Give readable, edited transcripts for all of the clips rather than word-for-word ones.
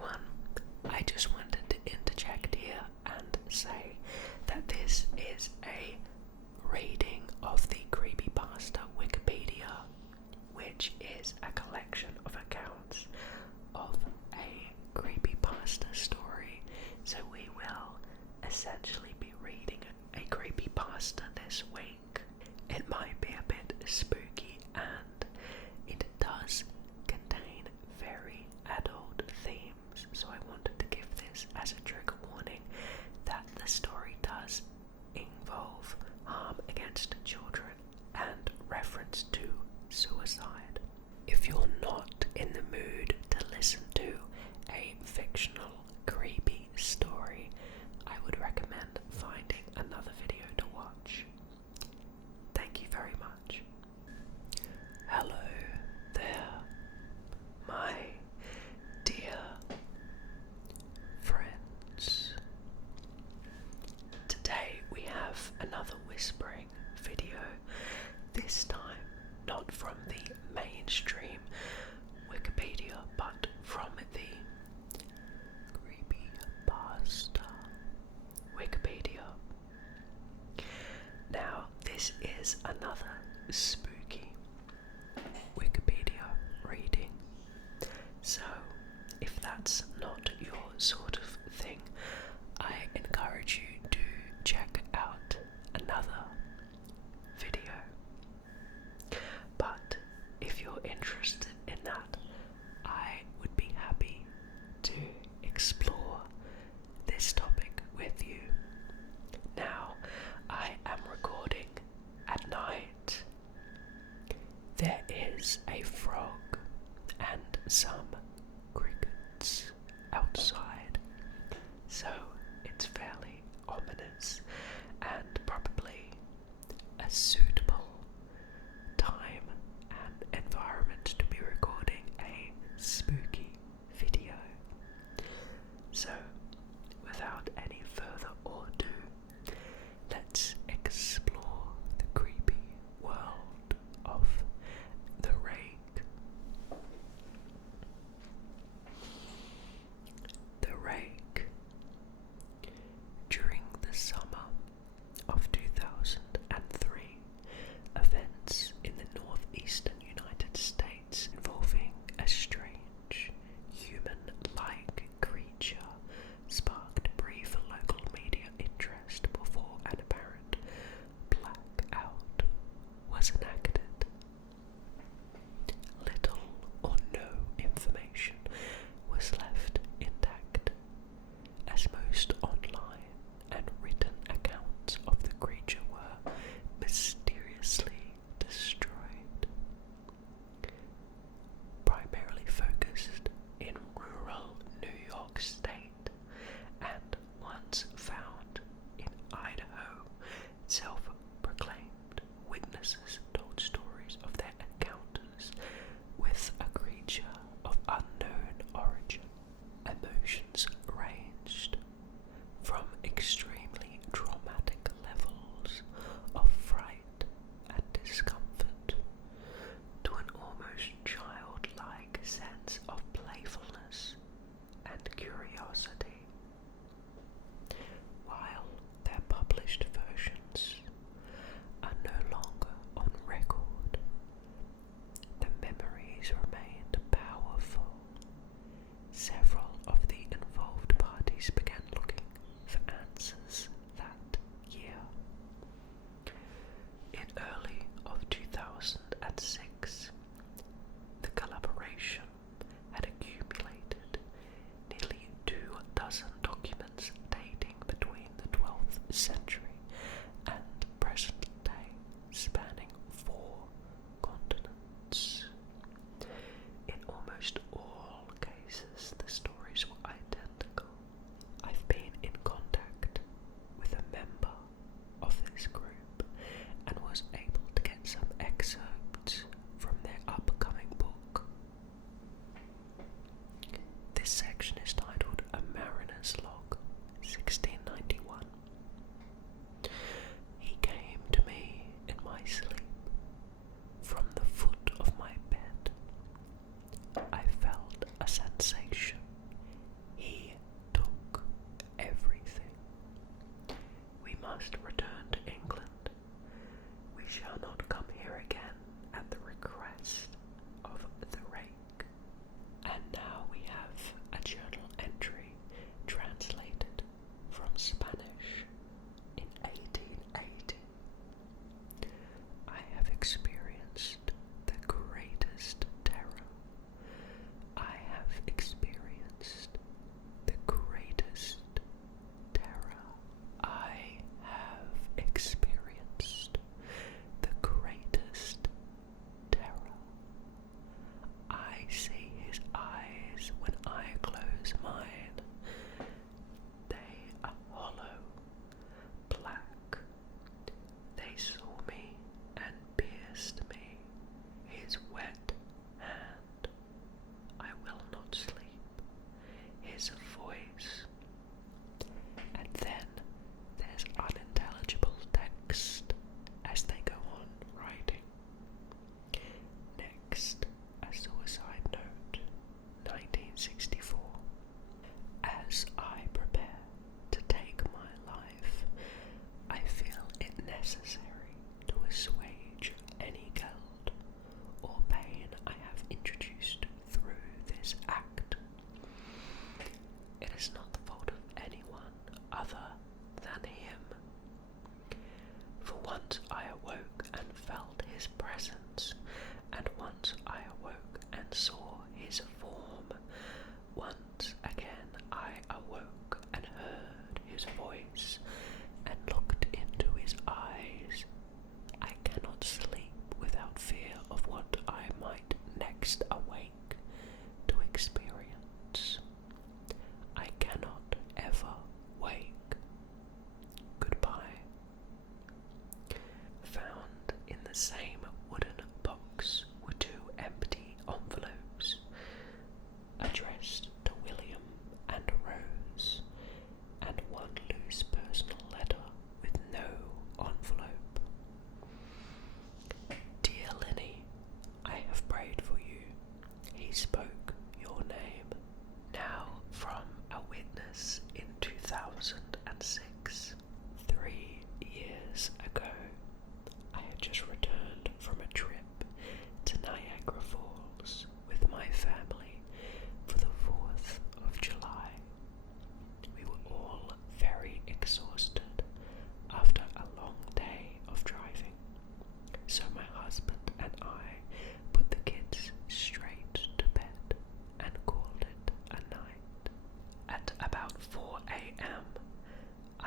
everyone. I just wanted to interject here and say that this is a reading of the Creepypasta Wikipedia, which is a collection of accounts of a creepypasta story. So we will essentially be reading a creepypasta this week. It might be a bit spooky and it does contain very adult themes, so I wanted to give this as a trigger warning that the story does involve harm against children and reference to suicide. If you're not in the mood to listen to a fictional creepy story, I would recommend finding another video to watch. Thank you very much. Hello there, my dear friends. Today we have another whispering video, this time not from the mainstream Wikipedia, but from the Creepypasta Wikipedia. Now, this is another spooky Wikipedia reading, so if that's not your sort of thing, I encourage you to check out another video. But if you're interested in that, I would be happy to explore this topic with you. Now, I am recording at night. There is a frog and some crickets outside, so it's fairly ominous and probably a suitable time and environment to be recording a spooky video. So, without any further ado, let's explore the creepy world of the Rake. The Rake. During the summer of 2003, events in the northeastern United States involving a strange, human-like creature sparked brief local media interest before an apparent blackout was enacted. Little or no information was left intact, as most online and written accounts of the creature were mysteriously destroyed. Primarily focused in rural New York State and once found in Idaho, self-proclaimed witnesses told stories of their encounters with a creature of unknown origin. Emotions ranged from extremely traumatic levels of fright and discomfort to an almost childlike sense of playfulness and curiosity. While their published versions are no longer on record, the memories remained powerful. Several of the involved parties began looking for answers that year. In early of 2006, the collaboration had accumulated nearly 24 documents dating between the 12th century and present day, spanning 4 continents. In almost all cases, the stories were identical. I've been in contact with a member of this group and was able to get some excerpts from their upcoming book. This section is titled A Mariner's Log, 1691. He came to me in my sleep. From the foot of my bed, I felt a sensation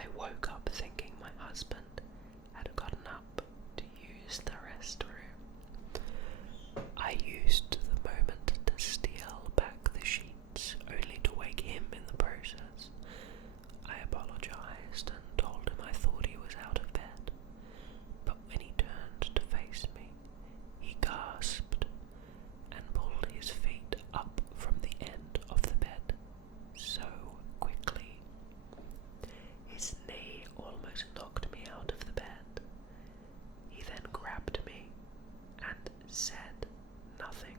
I woke up thinking my husband had gotten up to use the restroom. I used the moment to steal back the sheets, only to wake him in the process. I apologized and told him I thought he was out of bed, but when he turned to face me, he gasped and pulled his feet up from the end of the bed so quickly. His knee almost knocked me out of the bed. He then grabbed me and said nothing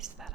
is that